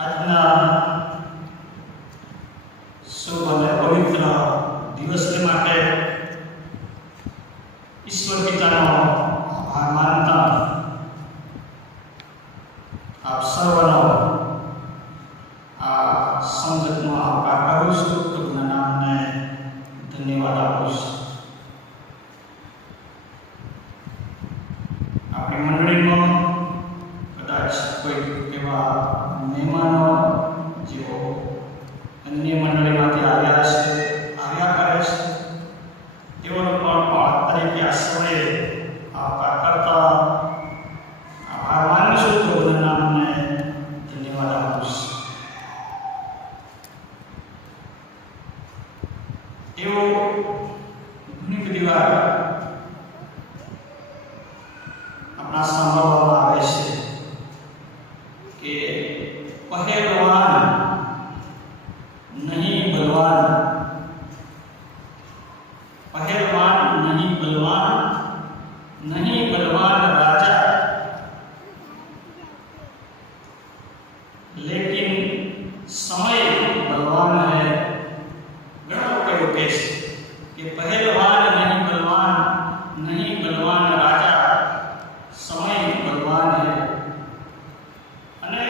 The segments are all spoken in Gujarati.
આજના શુભ અને પવિત્ર દિવસને માટે ઈશ્વર પિતાનો આભાર માનતા આપ સર્વનો આ સંગતનો આભાર કરું છું. પ્રભુના નામને ધન્યવાદ આપું છું. આપણી મંડળીમાં કદાચ કોઈ એવા મહેમાનો જેઓ અન્ય મંડળીમાંથી આવ્યા કરે છે તેઓનો પણ તરીકે આ સમયે આભાર કરતા આભાર માનું છું. પ્રભુના નામને ધન્યવાદ આપું છું. એવો ઘણી બધી વાર આપણા સાંભળવામાં આવે છે કે પહેલવાન નહીં બલવાન, પહેલવાન નહીં બલવાન, नहीं बलवान राजा, लेकिन समय बलवान है. घणा लोग એવું કહે છે કે પહેલવાન નહીં બલવાન, નહીં બલવાન રાજા, સમય બલવાન है. અને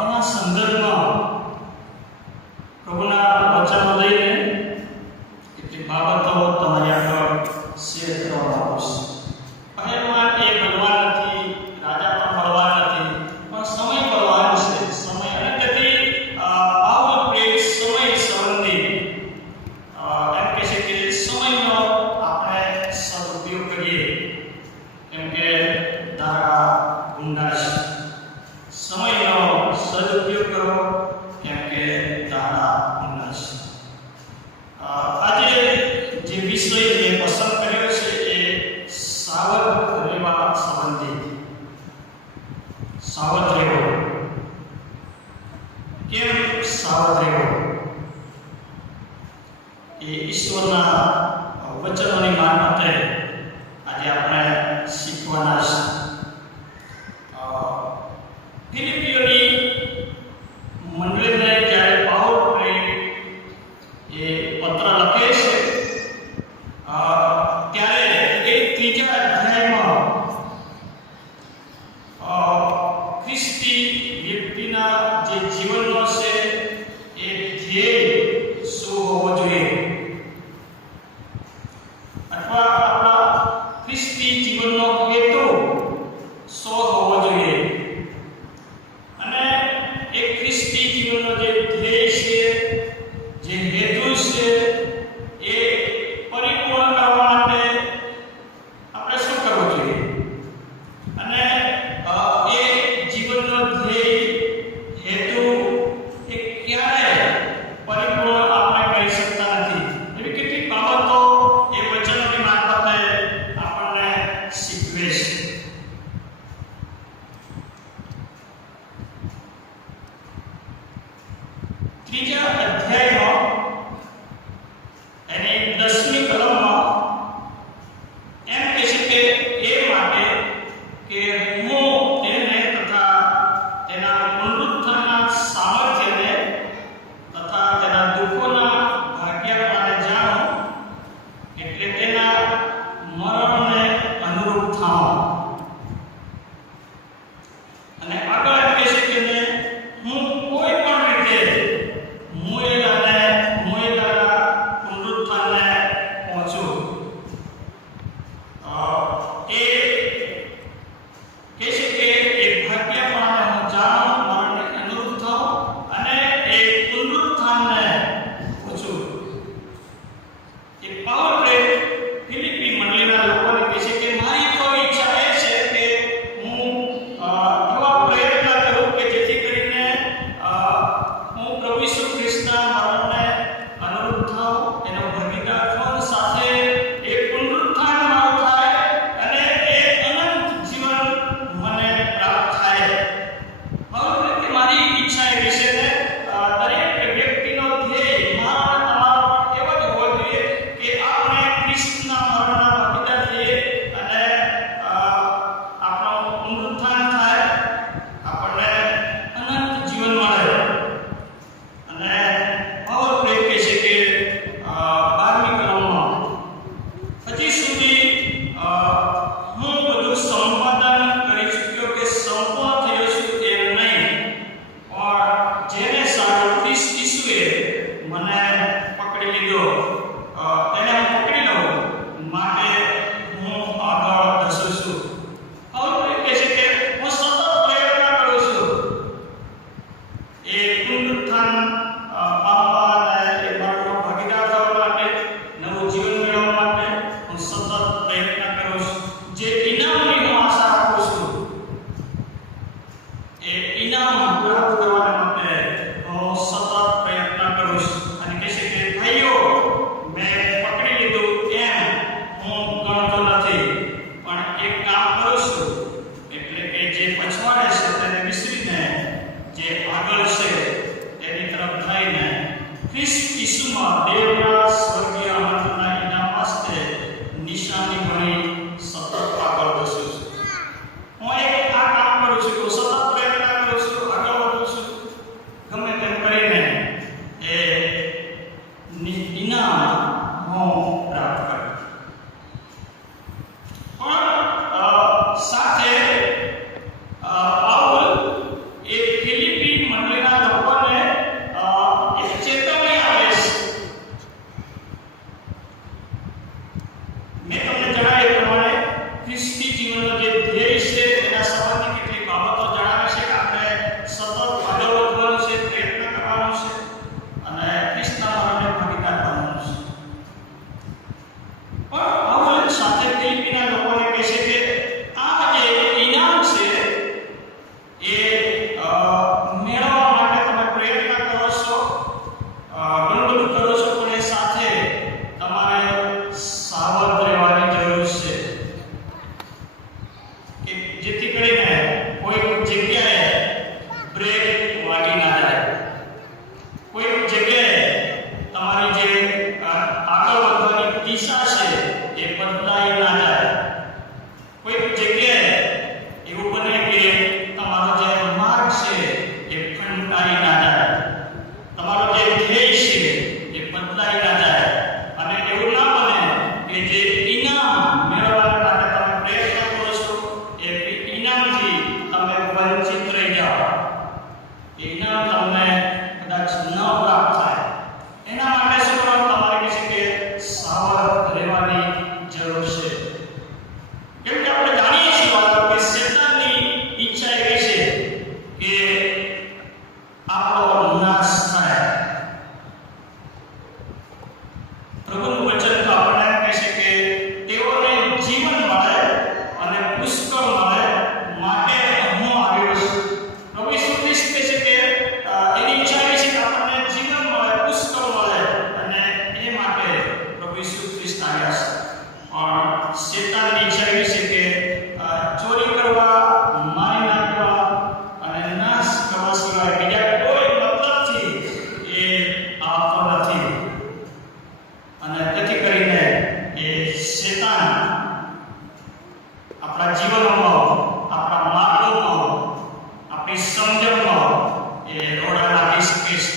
એના સંદર્ભમાં પ્રભુના વચનો લઈને કેટલીક બાબતો તમારી આગળ શેર કરવામાં આવશે. પહેલવાન એ બલવાન નથી, રાજા પણ બલવાન નથી, પણ સમય બલવાન છે. સમય અને તેથી આવું એક સમય સંબંધી એમ કહે છે કે સમયનો આપણે સદુપયોગ કરીએ, કેમ કે ધારા ગુંડા છે. સમયનો સદુપયોગ કરો, કેમ કે ધારા ગુંડા છે. આજે જે વિષય મેં પસંદ કર્યો છે એ સાવધ રહેવા સંબંધી. સાવધ રહેવો. કેમ સાવધ રહેવો? એ ઈશ્વરના વચનોની મારફતે આજે આપણે શીખવાના છે. ફિલિપીઓની મંડળીને જ્યારે પાઉલ એ પત્ર લખે છે ત્યારે એ ત્રીજા અધ્યાયમાં ખ્રિસ્તી વ્યક્તિના જે જીવનનો છે એ ધ્યેય શું હોવો જોઈએ, અથવા આપણા ખ્રિસ્તી જીવનનો હેતુ શું હોવો જોઈએ, અને એ ખ્રિસ્તી જીવનનો જે ધ્યેય છે, જે હેતુ છે, એ પરિપૂર્ણ કરવા માટે આપણે શું કરવું જોઈએ, અને એ જીવનનો ધ્યેય હેતુ એ ક્યારે પરિપૂર્ણ આપણે કરી શકતા નથી. એવી કેટલીક બાબતો એ વચનોની મારફતે આપણને શીખવે છે. ત્રીજા અધ્યાયમાં એની 10મી કલમમાં એમ કહે છે કે એ માટે કે હું તેને તથા તેના પુનરુત્થાનના સામર્થ્યને તથા તેના દુઃખોના ભાગ્યપણાને જાણું, એટલે તેના મરણને અનુરૂપ થાઉં. અને આગળ એમ કહે છે કે હું કોઈ પણ રીતે મોયેલાના પુનરુત્થાનને પહોંચું. એ કહે છે કે એ ભાગ્યપણાને હું જાણું, મરણને એ પુનરુત્થાન પામવા અને એ માર્ગનો ભાગીદાર થવા માટે, નવું જીવન મેળવવા માટે હું સતત પ્રયત્ન કરું છું. જે ઇનામની હું આશા રાખું છું, એ ઇનામ પ્રાપ્ત કરવા માટે હું સતત પ્રયત્ન કરું છું. અને કહે છે કે ભાઈઓ, મેં પકડી લીધું એમ હું ગણતો નથી, પણ એક કામ કરું છું, એટલે કે જે પછવાડે છે તેને વિસરીને જે આગળ છે તેની તરફ થઈને ખ્રિસ્ત ઈસુમાં દેવના સ્વર્ગીય આનંદના ઇનામ વાસ્તે નિશાની ભણી સતત આગળ વધું છું. હું એક આ કામ કરું છું, હું સતત પ્રયત્ન કરું છું, આગળ વધું છું, ગમે તેમ કરીને એ ઇનામ હું પ્રાપ્ત કરું. પણ સાથે પાઉલ એ ફિલિપી મંડળીના લોકોને એક ચેતવણી આપે છે. મેં તમને જણાવ્યું એ પ્રમાણે ખ્રિસ્તી જીવનનો જે ધ્યેય છે એના સંબંધી કેટલીક બાબતો જણાવે છે કે આપણે સતત આગળ વધવાનું છે, પ્રયત્ન કરવાનો છે અને ખ્રિસ્તના મરણને ભાગીદાર બનવાનું છે. પણ પાઉલ સાથે ફિલિપીના લોકોને કહે છે કે આ જે ઇનામ છે એ મેળવવા માટે તમે પ્રયત્ન કરો છો, ઘણું બધું કરો છો, પણ એ સાથે તમારે સાવધ રહેવાની જરૂર છે કે જેથી કરીને કોઈ જગ્યાએ બ્રેક વાગી ના જાય, કોઈ જગ્યાએ તમારી જે આગળ વધવાની દિશા છે એ બદલાઈ ના જાય, કોઈ જગ્યાએ એવું બને કે તમારો જે માર્ગ છે એ ખંડાઈ ના જાય, તમારો જે ધ્યેય છે એ બદલાઈ ના જાય, અને એવું ના બને કે જે ઇનામ મેળવવા માટે તમે પ્રયત્ન કરો છો એ ઇનામથી તમે વંચિત રહી જાઓ, એ ઇનામ તમને કદાચ ન પ્રાપ્ત થાય. એના માટે શું કરવાનું? તમારે કહે છે કે સાવધ રહેવાની જરૂર છે. કેમ કે આપણે જાણીએ છીએ વાતો કે શેતાનની ઈચ્છા એવી છે કે આપણો નાશ થાય. પ્રભુનું વચન તો આપણને કહે છે કે તેઓને જીવન મળે અને પુષ્કળ મળે, માટે હું આવ્યો છું. પ્રભુ ઈસુ ખ્રિસ્ત કહે છે કે એની ઈચ્છા એવી છે કે આપણને જીવન મળે, પુષ્કળ મળે, અને એ માટે પ્રભુ ઈસુ ખ્રિસ્ત આવ્યા છે. પણ શેતાનની ઈચ્છા એવી છે કે ચોરી કરવા, મારી નાખવા અને નાશ કરવા સિવાય બીજા કોઈ મતલબથી એ આવતો નથી. અને તેથી કરીને એ શેતાન આપણા જીવનમાં, આપણા માર્ગોમાં, આપણી સમજણમાં એ રોડા લાગી શકે છે,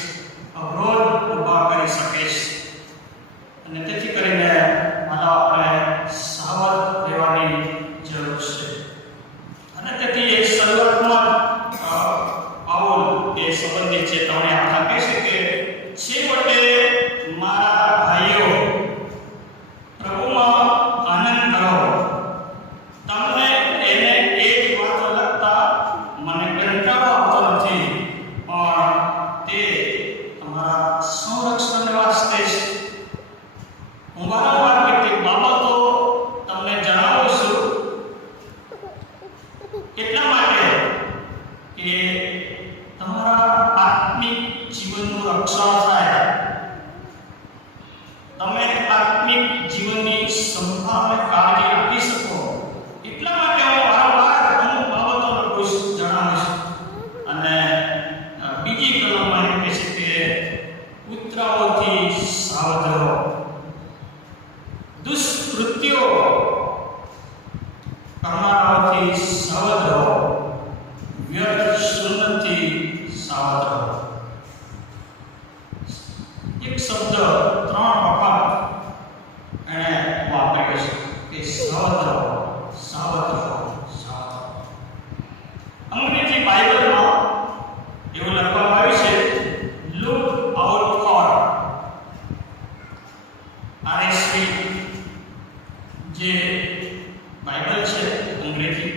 અવરોધ ઊભા કરી શકે છે. અને તેથી કરીને આપણે સાવધ રહેવાની જરૂર છે. અને તેથી એક શરૂઆતમાં પાઉલ એ સંબંધિત ચેતવણી આપતા કહે છે કે છેવટે મારા ભાઈઓ, પ્રભુમાં આનંદ કરો. તમને એને એક વાતો લગતા મને કંટાળો આવતો નથી, પણ તે તમારા સંરક્ષણ વાસ્તે છે. હું વારંવાર કેટલીક બાબતો તમને જણાવું છું, એટલા માટે કે તમારા આત્મિક જીવનનું રક્ષણ થાય, તમે આત્મિક જીવનની સંભાળ અને કાળજી રાખી શકો. એટલા માટે હું વારંવાર અમુક બાબતો જણાવું છું. અને બીજી કલમમાં એમ કહે છે કે કૂતરાઓથી સાવધ રહો, દુષ્કૃત્યો કરનારાઓથી સાવધ રહો, વ્યર્થ સુન્નતથી સાવધ રહો. એક શબ્દ 3 વખત એને વાપર્યો છે કે સાવધ રહો, સાવધ રહો, સાવધ રહો. અંગ્રેજી બાઇબલમાં એવું લખવામાં આવ્યું છે, લુક આઉટ ફોર. RSV જે બાઇબલ છે અંગ્રેજી,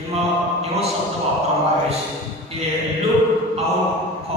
એમાં એવો શબ્દ વાપરવામાં આવે છે કે લુક આઉટ ફોર.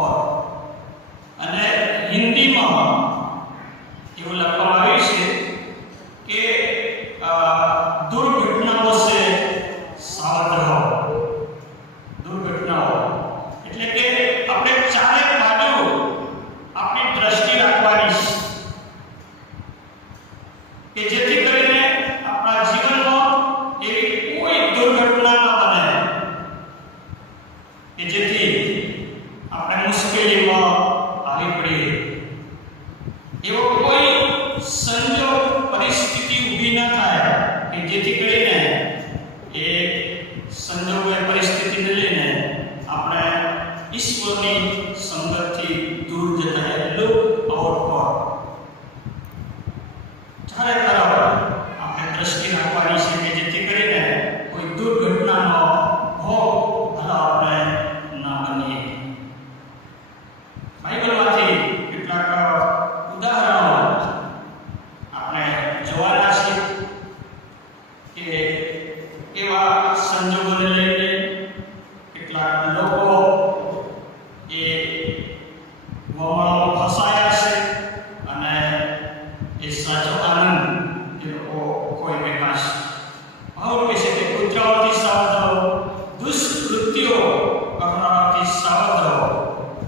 મુશ્કેલીમાં આવી પડીએ, એવો કોઈ સંજોગ પરિસ્થિતિ ઊભી ન થાય કે જેથી કરીને એ સંજોગો પરિસ્થિતિને લઈને આપણે ઈશ્વરની સંગતથી દૂર જતા લુક આઉટ પર ચારે તરફ આપણે દ્રષ્ટિ રાખવાની છે કે જેથી કરીને કોઈ દુર્ઘટનાનો ભોગ આપણે ના બનીએ. બાઇબલમાંથી કેટલાક ઉદાહરણો આપણે જોવાના છે કે એવા સંજોગોને લઈને કેટલાક લોકો એ વમળમાં ફસાયા છે અને એ સાચો આનંદ એ લોકો કોઈ વિકાસ ભાવ કહે છે કે કુતરાઓથી સાવધ રહો, દુષ્કૃત્યો કરનારાથી સાવધ રહો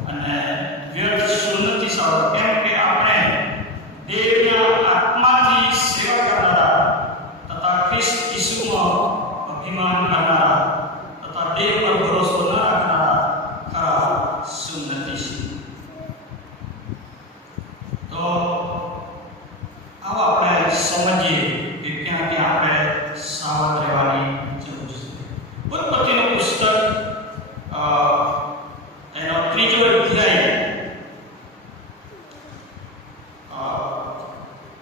અને વ્યર્થ સુન્નતથી સાવધ, કેમ કે આપણે દેવના આત્માથી સેવા કરનારા તથા ખ્રિસ્ત ઈસુમાં અભિમાન કરનારા તથા દેવ પર ભરોસો ન રાખનારા ખરા સુન્નતિ છે. તો આવો આપણે સમજીએ કે ક્યાં ક્યાં આપણે સાવધ રહેવાની જરૂર છે. ઉત્પત્તિનું પુસ્તક એનો 3જો અધ્યાય,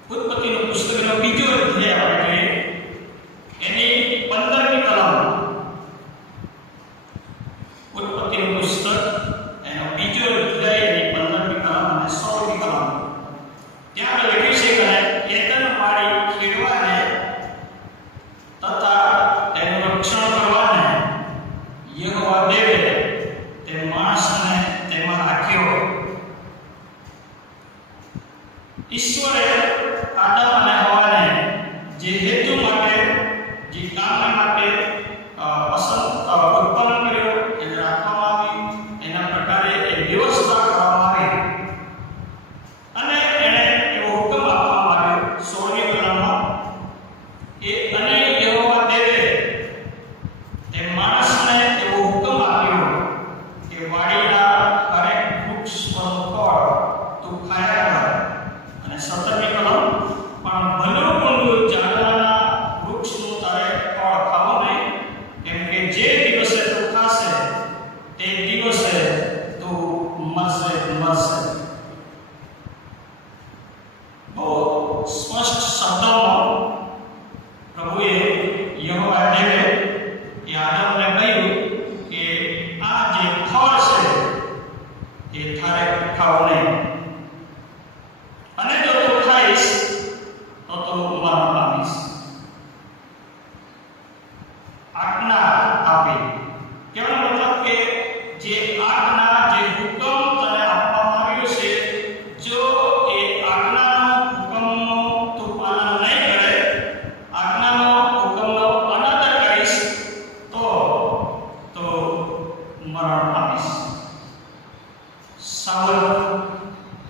ઉત્પત્તિનું પુસ્તકનો 2જો અધ્યાય આપણે જોઈએ, એની 15મી કલમ. ઉત્પત્તિનું પુસ્તક એનો 2જો અધ્યાય એની 15મી કલમ અને 16મી કલમ. ત્યાં લખ્યું છે કે એદન વાડી ખેડવાને તથા તેનું રક્ષણ કરવાને યહોવા દેવે તે માણસને તેમાં રાખ્યો. ઈશ્વરે આદમ અને હવાને જે હેતુ માટે, જે કામ માટે ઉત્પન્ન કર્યો, એને રાખવામાં આવી, એના પ્રકારે એ વ્યવસ્થા કરવામાં આવી અને એને એવો હુકમ આપવામાં આવ્યો 16મી કલમમાં કે અને યહોવા દેવે તે માણસને એવો હુકમ આપ્યો કે વાડીના હરેક વૃક્ષ પરનું ફળ તું ખાયા કર. અને 17મી કલમ, પણ ભલું મૂંડું જાણવાના વૃક્ષનું તારે ફળ ખાવું નહીં, કેમ કે જે દિવસે તું ખાશે તે દિવસે તું મરશે. બહુ સ્પષ્ટ શબ્દોમાં પ્રભુએ યહોવા દેવે એ આદમને કહ્યું કે આ જે ફળ છે એ તારે ખાવું નહીં, અને જો તું ખાઈશ તો તું મરણ પામીશ. આજ્ઞા આપી, કહેવાનો મતલબ કે જે આજ્ઞા, જે હુકમ તને આપવામાં આવ્યો છે, જો એ આજ્ઞાનો હુકમનો તું પાલન નહીં કરે, આજ્ઞાનો હુકમનો અનાદર કરીશ તો મરણ પામીશ. સાવધ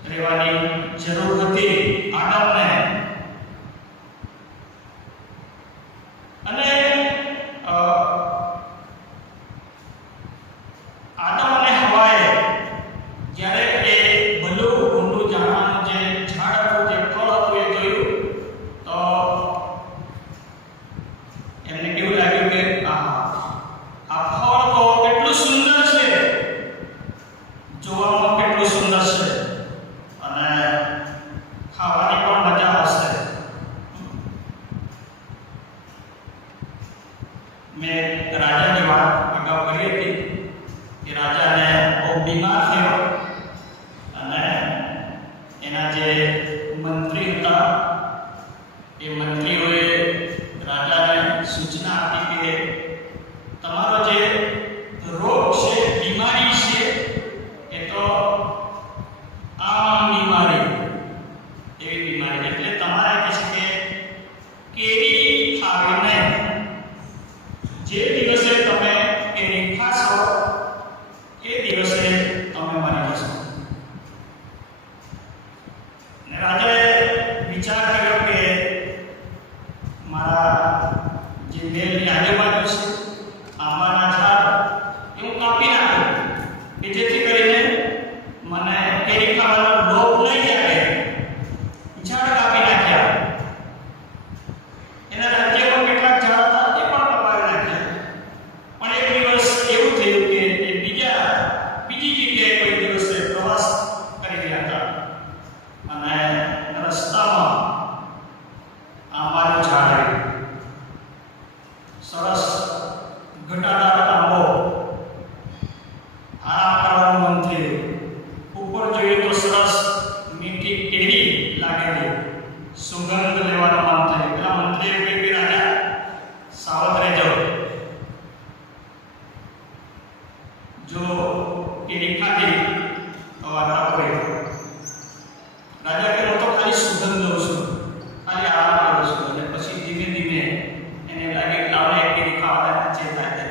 રહેવાની જરૂર હતી આદમને. અને આદમ અને હવાએ જ્યારે એ ભલું ઊંડું જાણવાનું જે ઝાડ હતું, જે ફળ હતું એ જોયું, તો એમને કેવું લાગ્યું કે આ ફળ તો કેટલું સુંદર છે, જોવામાં કેટલું સુંદર છે અને ખાવાની પણ મજા આવશે. મેં રાજાની વાત અગાઉ કરી હતી કે રાજાને બહુ બીમાર થયો અને એના જે મંત્રી હતા એ મંત્રીઓએ રાજાને સૂચના આપી કે તમારો જે રોગ છે, બીમારી છે, એ તો આમ બીમારી, એવી બીમારી, એટલે તમારે કહે છે કે કેરી ખાવી નહીં. જે દિવસે તમે કેરી ખાશો એ દિવસે તમે મરી જશો. રાજાએ વિચાર કર્યો કે મારા જે મેલની આજુબાજુ છે આંબાના ઝાડ એ હું કાપી નાખું કે જેથી કરીને કરવાનું મન થયું. ઉપર જોઈએ તો સરસ મીઠી કેરી લાગેલી, સુગંધ લેવાનું મન થયું. પેલા મંત્રીએ કહ્યું કે રાજા સાવધ રહેજો, જો કેરી ખાધી તો વાર્તા પૂરી. રાજા કે હું તો ખાલી સુગંધ લઉં છું, ખાલી આરામ કરું છું. અને પછી ધીમે ધીમે એને લાગે કે લાવને એક કેરી ખાવાના ચેતા છે.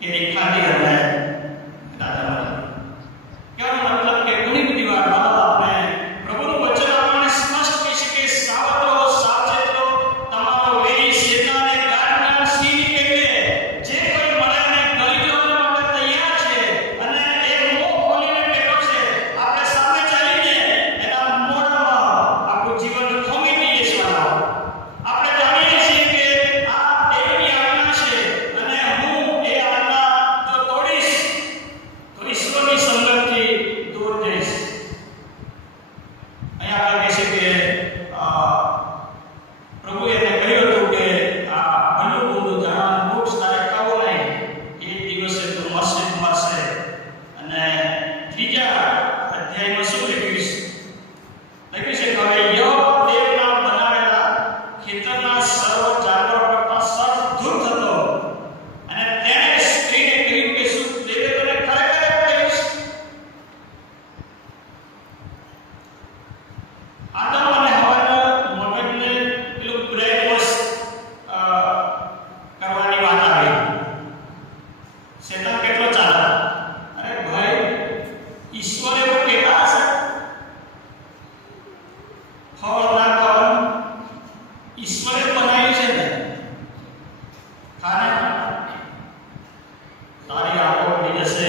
કેરી ખાધી અને રાજા કહેવાનો મતલબ કે ઘણી બધી વાર આપણે પ્રભુનું વચન આપણને સ્પષ્ટ કહે છે કે સાવધ રહો, સાવચેત રહો, તમારો વેરી શેતાને ગારના સિંહની પેટે જે કોઈ મળે એને ગળી જવા માટે તૈયાર છે. અને એ મોં ખોલીને બેઠો છે. આપણે સામે ચાલીને એના મોઢામાં આપણું જીવન ખોમી દઈએ છીએ. આપણે જાણીએ છીએ કે આ દેવની આજ્ઞા છે અને હું એ આજ્ઞા જો તોડીશ તો ઈશ્વરની સંગતથી દૂર જઈશ. અહીંયા આપણે કહે છે કે પ્રભુએ એને કહ્યું હતું કે આ ભલું બુરું જાણવાનું વૃક્ષ તારે ખાવું નહીં, એ દિવસે તું મરશે. અને ત્રીજા અધ્યાયમાં શું લખ્યું છે? લખ્યું છે કે હવે યહોવા દેવના બનાવેલા ખેતરના સર્વ જાનવર કરતા સર્વ દૂર થતો. અને તેણે સ્ત્રીને કહ્યું કે શું દેવે તને ખરેખર એવું કહ્યું છે? આદમ અને હવાના મગજને પેલું બ્રેન વોશ કરવાની વાત આવી. શેતાન કેટલો ચાલે? અરે ભાઈ, ઈશ્વરે એવું કહેતા હશે ફળ ના ખાવાનું? ઈશ્વરે બનાવ્યું છે ને, ખાને તારી આંખો ઉડી જશે,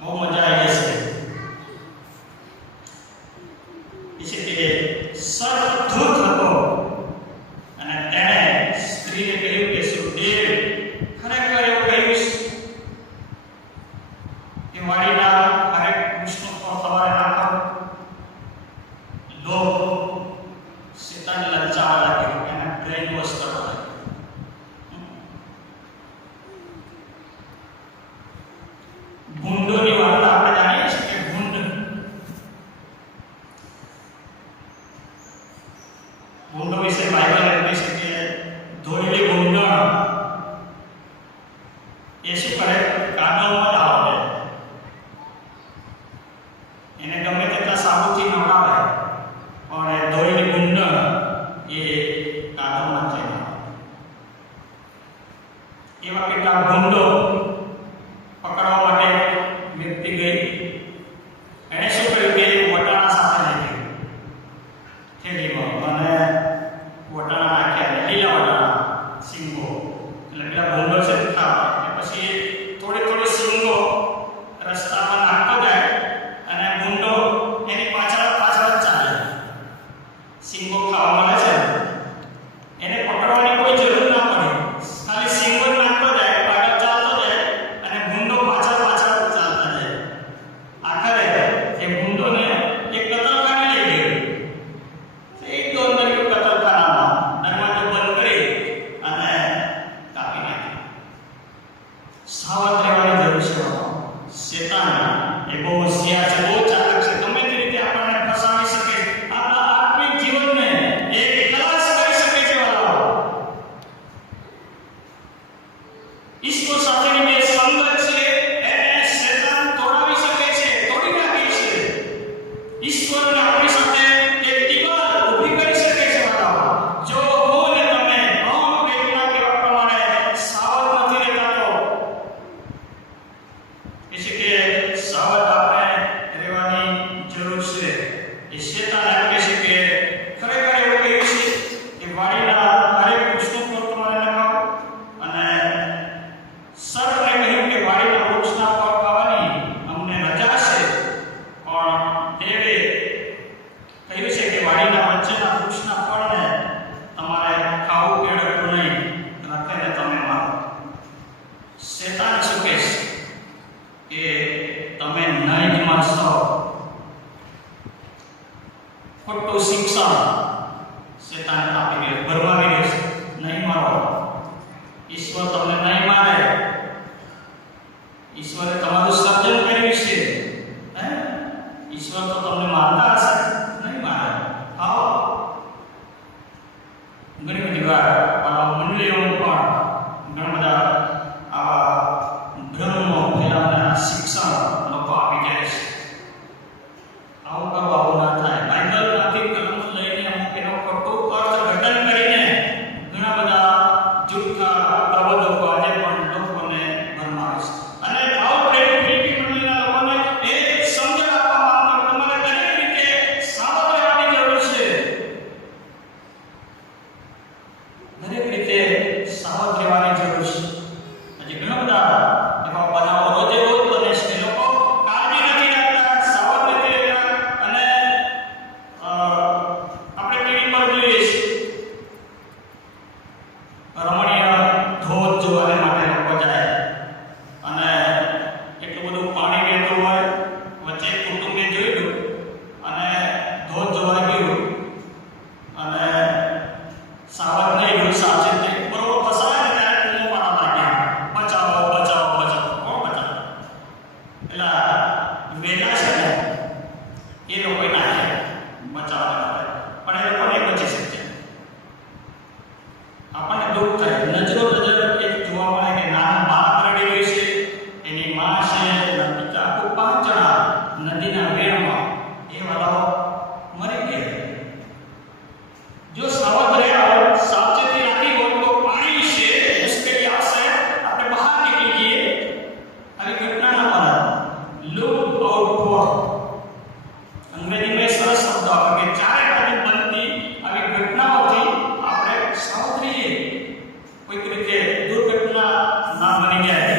બહુ મજા આવી જશે. કે સર્વ દૂર થતો. અને તેણે સ્ત્રીને કહ્યું કે શું દેવ ખરેખર એવું કહ્યું છે કે વાડીના હરેક વૃક્ષનું ફળ તમારે ના ખાવું? લોભ શેતાન લલચાવા લાગ્યો, એને બ્રેન વોશ કરવા લાગ્યો. ભૂંડોની વાર્તા આપણે જાણીએ છીએ કે ભૂંડ વિશે બાઇબલ એમ કહે છે કે ધોયેલી ભૂંડણ એ શું કરે? કાદવમાં લાવે. એને ગમે તેટલા સાબુથી નવડાવે પણ એ ધોયેલી ભૂંડણ એ કાદવમાં જાય. એવા કેટલાક ભૂંડો પકડવા માટે વ્યક્તિ ગઈ. એણે શું કર્યું કે વટાણા સાથે લઈ ગઈ થેલીમાં અને વટાણા નાખ્યા, લીલા વટાણા, સિંગો. એટલે પેલા ભૂંડો છે ખાવા. પછી થોડી થોડી સિંગો રસ્તામાં નાખતો જાય અને ભૂંડો એની પાછળ પાછળ જ ચાલે. સિંગો ખાવા મળે છે, એને પકડવાની કોઈ જરૂર ના પડે, ખાલી સિંગો નાખતો જાય, પાછળ ચાલતો જાય અને ભૂંડો પાછળ પાછળ ચાલતા જાય. આખરે એ ભૂંડોને એક કતલખાને લઈ ગયો. એક તો અંદર કતલખાનામાં દરવાજો બંધ કરી અને કાપી નાખ્યો. સાવધ રહેવાની જરૂર છે. શેતાન એ બહુ હોશિયાર છે, બહુ ચાલાક છે. ગમે તે રીતે આપણને ફસાવી શકે, આપણા આત્મિક જીવનને એ ખલાસ કરી શકે છે. ઈશ્વર સાથેની જે સંગત છે એને શેતાન તોડાવી શકે છે, તોડી નાખે છે. ઈશ્વરને આપણી સાથે એક દિવાલ ઊભી કરી શકે છે. જો હું ને તમે અહમ વેદના કેવા પ્રમાણે સાવધ નથી રહેતા તો એ છે કે સાવધ આપણે રહેવાની જરૂર છે. એ શેતાન એમ કહે છે કે ખરેખર એવું કહ્યું છે કે વાડીના હરેક વૃક્ષનું ફળ તમારે ન ખાવું. અને સર્વને કહ્યું કે વાડીના વૃક્ષના ફળ ખાવાની અમને રજા છે. પણ દેવે કહ્યું છે કે વાડીના વચ્ચેના વૃક્ષના ફળને તમારે ખાવું કેળવવું નહીં, તેને તમે મારો. શેતાન શું કહે છે કે તમે નહીં જ મારશો. ખોટું શિક્ષણ શેતાન આપી રહ્યો, ભરમાવી રહ્યો છે. નહીં મારો, ઈશ્વર તમને નહીં મારે. ઈશ્વરે તમારું સર્જન કર્યું છે, હે? ઈશ્વર તો તમને મારતા હશે, નહીં મારે. આવો ઘણી બધી વાર મંડળીઓમાં પણ ઘણા બધા આવા ભ્રમો ફેલાવનારા શિક્ષણ લોકો આપી જાય છે. આવું કરવું આવું ના થાય. બાઇબલમાંથી કલમ લઈને અમુક એનો ખોટું અર્થઘટન કરીને ઘણા બધા જૂઠા પ્રબોધકો આજે પણ લોકોને ભરમાવે છે. અને ભાવ પ્રેમ ફિલિપી મંડળીના લોકોને એ સમજણ આપવા માંગતો તમારે દરેક રીતે સાવધ રહેવાની જરૂર છે. દરેક રીતે સાવધ રહેવાની જરૂર છે. હજી ઘણા બધા એવા બનાવો રોજે રોજ બને છે. લોકો કાળજી નથી રાખતા, સાવધ નથી રહેતા. અને આપણે ટીવી પર જોઈએ છીએ રમણીય ધોધ જોવાને માટે લોકો જાય અને એટલું બધું પાણી વહેતું હોય, વચ્ચે કુટુંબે જોયું અને ધોધ જોવા ગયું અને સાવધ નહીં રહ્યું, સાવચેત નહીં, બરોબર ફસાય ને ત્યારે કૂમો પાડવા લાગ્યા, બચાવો બચાવો બચાવો. કોણ બચાવે? પેલા વેલા છે ને એ લોકોએ નાખ્યા બચાવવા માટે, પણ એ લોકો નહીં બચી શક્યા. આપણને દુઃખ થાય. નજરો નજર એક જોવા મળે કે નાના બાળક રડી રહ્યું છે, એની માં છે, બીજા આખું 5 જણા નદીના વેણમાં એ વાળાઓ મરી ગયા. જો સાવધ રહ્યા હોત, સાવચેતી રાખી હોત તો પાણી વિશે મુશ્કેલી આવશે, આપણે બહાર નીકળી જઈએ, આવી ઘટના ન બને. લુક આઉટ ફોર, અંગ્રેજીમાં સરસ શબ્દ આપે કે ચારે બાજુ બનતી આવી ઘટનાઓથી આપણે સાવધ રહીએ, કોઈક રીતે દુર્ઘટના ના બની જાય.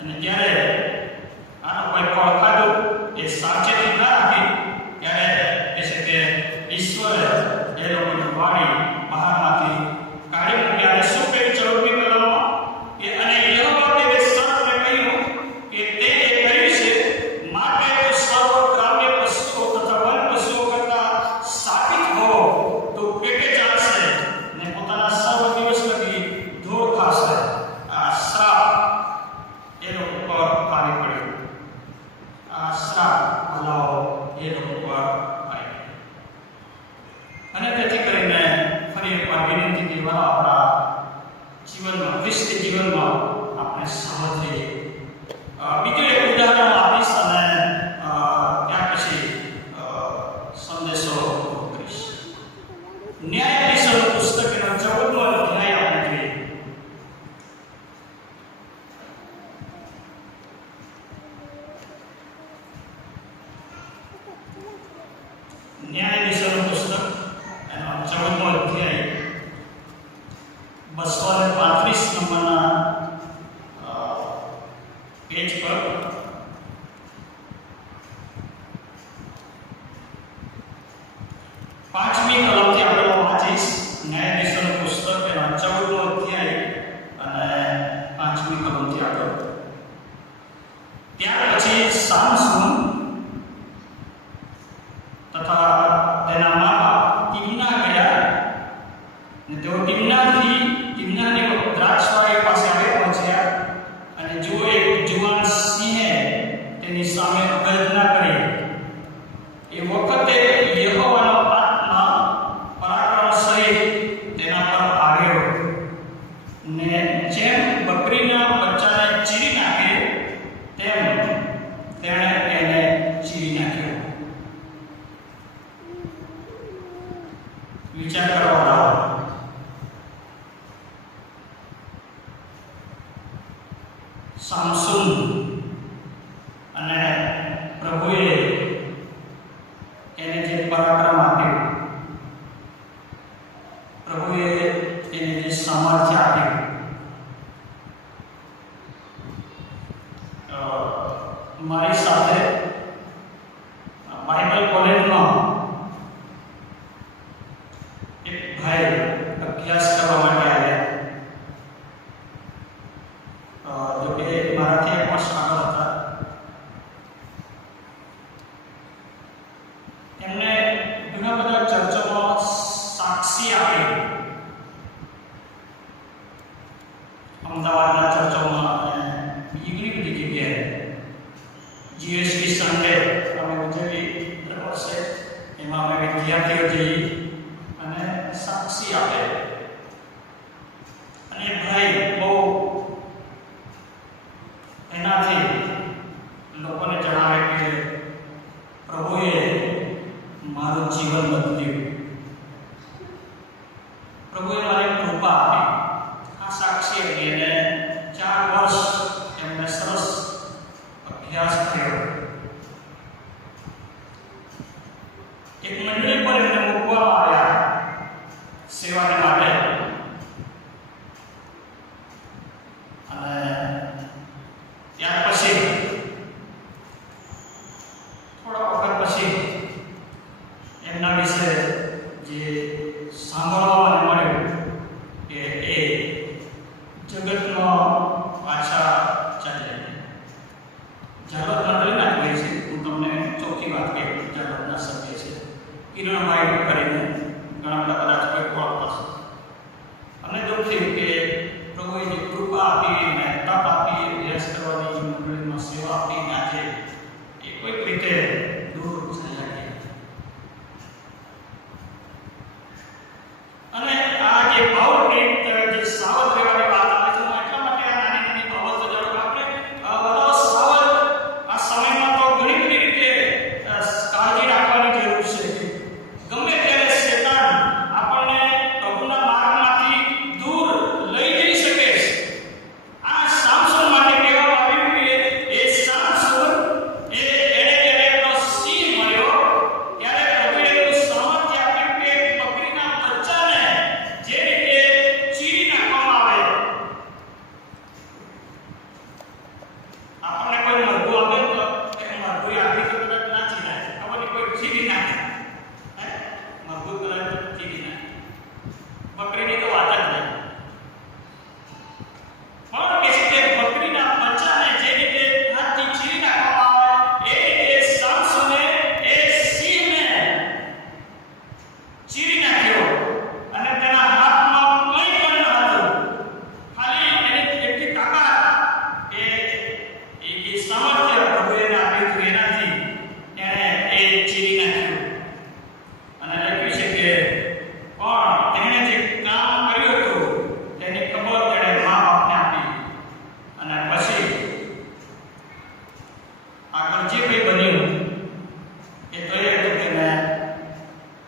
અને જ્યારે આનો કોઈ ફળ ખાધું એ સાવચેતી ના રાખી ત્યારે એ છે કે ઈશ્વરે એ લોકોની વાણી બહારમાંથી કાઢી મૂકી. અને શું કહ્યું 14મી કલમમાં કે અને યહોવા તે સર્પને કહ્યું કે તે એ કર્યું છે માટે તો સર્વ ગ્રામ્ય પશુઓ તથા વન પશુઓ કરતા સાત્વિક હોવો, તો પેટે ચાલશે ને પોતાના સર્વ દિવસ લગી ધૂળ ખાશે. આ શ્રાપ એ લોકો પર આવી પડ્યો. આ શ્રાપ ભલાઓ એ લોકો પર આવી. અને તેથી કરીને ફરી એકવાર વિનંતી કે આપણા જીવનમાં, ખ્રિસ્તી જીવનમાં આપણે સાવધ રહીએ. બીજું એક ઉદાહરણ આપીશ અને ત્યાર પછી સંદેશો કરીશ. ન્યાયાધીશોનું પુસ્તક એનો 14મો અધ્યાય આપણે જોઈએ. ન્યાયાધીશોનું પુસ્તક એનો 14મો અધ્યાય 235 નંબરના પેજ પર પાંચમી કલમથી આપણે વાંચીશ. ન્યાયાધીશોનું પુસ્તક એનો 14મો અધ્યાય અને 5મી કલમથી આગળ. ત્યાર પછી સામસૂન તથા તેના મા બાપ તિમ્ના ગયા અને તેઓ તિમ્નાની દ્રાક્ષવાળી પાસે આવી પહોંચ્યા અને જુઓ એક જુવાન સિંહે તેની સામે ગર્જના કરી. એ વખતે યહોવાનો આત્મા પરાક્રમ સહિત તેના પર આવ્યો ને જેમ બકરીના બચ્ચાને ચીરી નાખે તેમ તેણે એને ચીરી નાખ્યો. વિચાર કરવા લાવો. સામસૂન અને પ્રભુએ એને જે પરાક્રમ આપ્યું, પ્રભુએ એને જે સામર્થ્ય આપ્યું, મારી સાથે બાઇબલ કોલેજમાં એક ભાઈ અભ્યાસ કરવા માટે આવ્યા. જો કે મારાથી 1 વર્ષ આગળ હતા. એમને ઘણા બધા ચર્ચોમાં સાક્ષી આપી. અમદાવાદના ચર્ચોમાં અને બીજી ઘણી બધી જગ્યાએ જીએસટી સન્ડે અમે ઉજવી દર વર્ષે. એમાં અમે વિદ્યાર્થીઓ જઈ અને સાક્ષી આપે. અને ભાઈ બહુ એનાથી લોકોને જણાવે કે પ્રભુએ મારું જીવન બદલ્યું, પ્રભુએ મારી કૃપા આપી. આ સાક્ષી હતી અને 4 વર્ષ એમને સરસ અભ્યાસ થયો. એક મંડળી પર એમને મૂકવામાં આવ્યા સેવાને માટે. અને ત્યાર પછી થોડા વખત પછી એમના વિશે જે સાંભળવા મળ્યું કે એ જગતનો પાછા ચાલ્યા. જાલોદ મંડળીના જ હોય છે. હું તમને ચોખ્ખી વાત કહી, જાલોદના સભ્ય છે કિરણભાઈ કરીને, ઘણા બધા કદાચ કોઈ ઓળખતા હશે. અને દુઃખ થયું કે પ્રભુએ જે કૃપા આપી અને તક આપી અભ્યાસ કરવાની, મંડળીમાં સેવા આપીને આજે એ કોઈક રીતે દૂર ચાલ્યા ગયા. અને આ જે ભાવનિક જે સાવધ રહેવાની વાત આવે છે, હું એટલા માટે આ નાની નાની બાબતો જાણું. આપણે બધા સાવધ આ સમયમાં તો ઘણી બધી રીતે કાળજી રાખવાની જરૂર છે. ગમે ત્યારે શેતાન આપણને પ્રભુના માર્ગમાંથી દૂર લઈ જઈ શકે છે. આ સામસોન માટે કહેવામાં આવ્યું કે એ સામસોન એને જ્યારે એનો સિંહ મળ્યો ત્યારે પ્રભુએ એવું સામર્થ્ય આપ્યું કે બકરીના બચ્ચાને જે રીતે ચીરી નાખવામાં આવે. આપણને કોઈ મરઘું આપે તો એ મરઘું આપી તો કદાચ ના ચીરાય, ખબર નહીં કોઈ ચીરી નાખે. મરઘું કદાચ ચીરી નાખે, બકરીની તો વાત જ નહીં. પણ કે છે કે બકરીના બચ્ચાને જે રીતે હાથથી ચીરી નાખવામાં આવે એ રીતે સામસોને એ સિંહને ચીરી નાખ્યો. અને તેના હાથમાં કંઈ પણ ન હતું, ખાલી એની એટલી તાકાત એ સામર્થ્ય પ્રભુએ એને આપ્યું હતું, એનાથી એણે એ ચીરી નાખ્યું. અને લખ્યું છે કે પણ તેણે જે કામ કર્યું હતું તેની ખબર તેણે મા બાપને આપી. અને પછી આગળ જે કંઈ બન્યું એ તો એ હતું કે મેં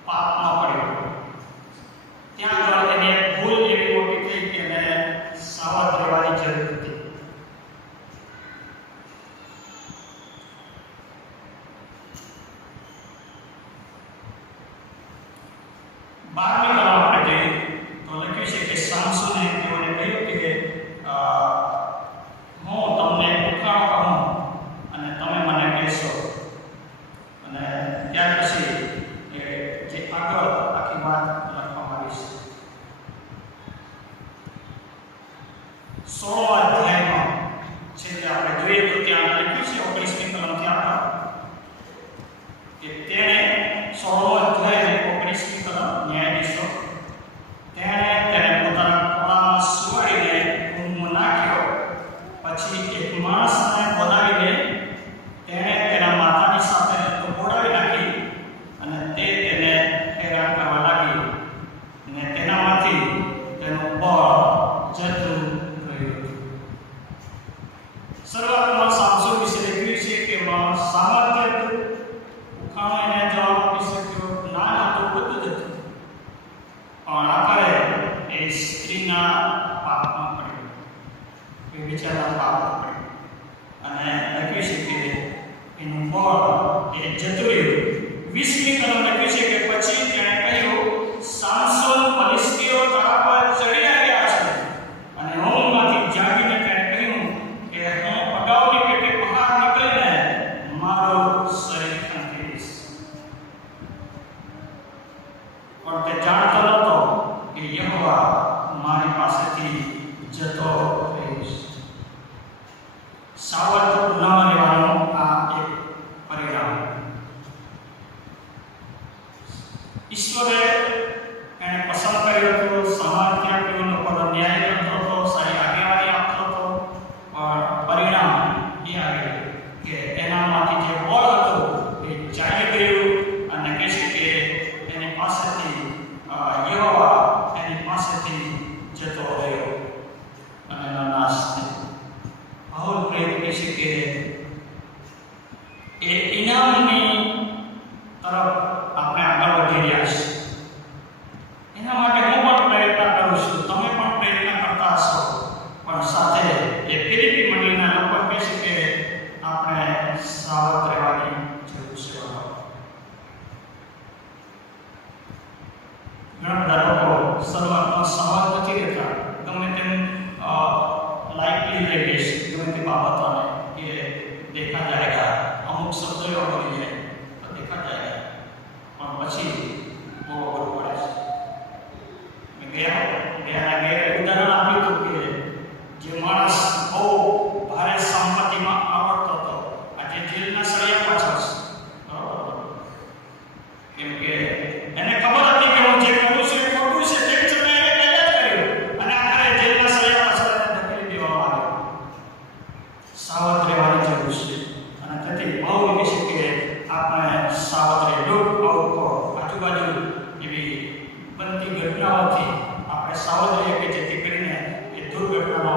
પાપમાં પડ્યો. ત્યાં આગળ એની એક ભૂલ એવી મોટી થઈ કે એને સાવધ રહેવાની જરૂર હતી. બારમી કલમ આપણે જોઈએ તો લખ્યું છે કે સામસોને તેઓને કહ્યું કે હું તમને ઉખાણો કહું અને તમે મને કહેશો. અને ત્યાર પછી જે આગળ આખી વાત લખવામાં આવી છે. 16 અધ્યાયમાં છેલ્લે આપણે જોઈએ તો ત્યાં લખ્યું છે 19મી કલમથી આગળ કે તેણે 16 અધ્યાય 19મી કલમ ન્યાયાધીશો તેણે તેને પોતાના ખોળામાં સુવાડીને ઊંઘમાં નાખ્યો. પછી એક માણસને બોલાવીને તેણે તેના માતાની સાથે બોડાવી નાખી અને તે તેને હેરાન કરવા લાગી અને તેનામાંથી તેનું બળ જતું રહ્યું. શરૂઆતમાં સામસોન વિશે લખ્યું છે કે સામર્થ્ય હતું, ઉખાણો એને જવાબ આપી શક્યો, જ્ઞાન હતું, બધું જ હતું. પણ આખરે એ સ્ત્રીના પાપમાં પડ્યો, વ્યભિચારના પાપમાં પડ્યો. અને લખ્યું છે કે એનું બળ એ જતું રહ્યું. 20મી કલમ લખ્યું છે કે પછી તેણે કહ્યું, સામસોન ફલિસ્તીઓ તારા પર ચડી આવ્યા છે. અને ઊંઘમાંથી જાગીને તેણે કહ્યું કે હું અગાઉની પેટે બહાર નીકળીને મારું શરીર ખંખેરીશ. પણ તે જાણતો નહોતો કે યહોવા મારી પાસેથી જતો રહીશ. સાવધ ન રહેવાનું આ એક પરિણામ. ઈશ્વરે એને પસંદ કર્યો હતો, સામર્થ્ય આપ્યું, લોકો પર ન્યાય કરતો હતો, સારી આગેવાની આપતો હતો. પણ પરિણામ એ આવ્યું કે એનામાંથી એ ઇનામની તરફ આપણે આગળ વધી રહ્યા છીએ. એના માટે હું પણ પ્રયત્ન કરું છું, તમે પણ પ્રયત્ન કરતા હશો, પણ સાથે એ ફિલિપી મંડળીના લોકો કહે છે કે આપણે સાવધ રહેવાની જરૂર છે. ઘણા બધા લોકો શરૂઆતમાં સાવધ નથી રહેતા, ગમે તેમ લાઇટલી લઈ લે છે ગમે તે બાબતોને કે દેખા જાયગા, અમુક શબ્દો એવા બની જાય તો દેખા જાયગા, પણ પછી બહુ અઘરું પડે છે. ગયા ઉદાહરણ આપ્યું હતું કે જે માણસ બહુ ભારે સંપત્તિમાં આવડતો હતો, આજે જેલના સળિયા પાછળ છે. કેમ કે એને ખબર હતી કે હું જે કરું છું એ ખોટું છે, તેમ છતાં એને જ કર્યું અને આખરે જેલના સળિયા પાછળ એને ધકેલી દેવામાં આવ્યો. સાવધ રહેવાની જરૂર છે. અને તેથી બહુ કહે છે કે આપણે સાવધ રહે, લુક આઉટ ફોર, આજુબાજુ એવી બનતી ઘટનાઓથી આપણે સાવધ રહીએ કે જેથી કરીને એ દુર્ઘટનાનો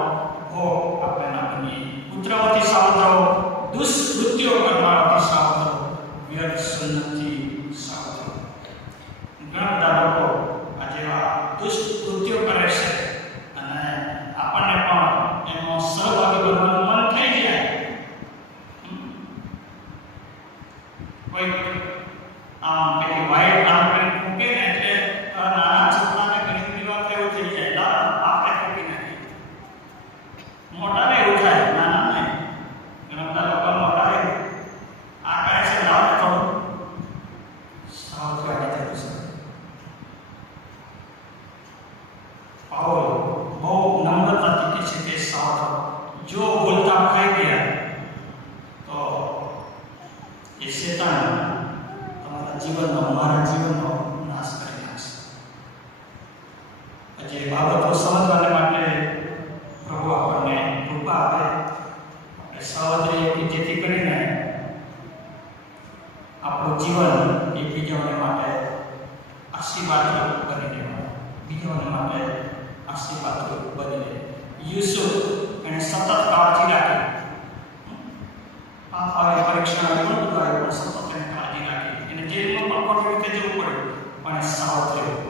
ભોગ આપણે ના બનીએ. કૂતરાઓથી સાવધ રહો, દુષ્કૃત્યો કરનારાઓથી સાવધ રહો, વ્યર્થ સંગતથી સાવધ રહો. ઘણા બધા લોકો આ જેવા દુષ્કૃત્યો કરે છે અને આપણને પણ એનો સહભાગી બનવાનું મન થઈ જાય. કોઈ આમ પેલી વાઈટ આમ કરી ફૂંકે ને એટલે નાના છોકરાને ઘણી બધી વાત એવું થઈ જાય, લાવ આપણે ફૂંકી નાખીએ. મોટાને એવું થાય, નાના નહીં. ઘણા બધા લોકો મોટા આ કહે છે લાવ થોડું સાવધ રહેવાની જરૂર છે. પાઉલ બહુ નમ્રતાથી કહે છે કે સાવધ, જો બોલતા ખાઈ ગયા તો એ શેતાન તમારા જીવનનો, મારા જીવનનો નાશ કરી નાખશે. જે બાબતો સમજવાને માટે પ્રભુ આપણને કૃપા આપે, આપણે સાવધ રહીએ કે જેથી કરીને આપણું જીવન એકબીજાને માટે આશીર્વાદ બની રહેવાનું, બીજાઓને માટે આશીર્વાદ બની રહે. યુસુફ એને સતત કાળજી રાખી, આ પરીક્ષા પણ સતત એને કાળજી રાખી, એને જેલમાં પણ ખોટી રીતે જવું પડ્યું પણ સાવધ રહ્યો.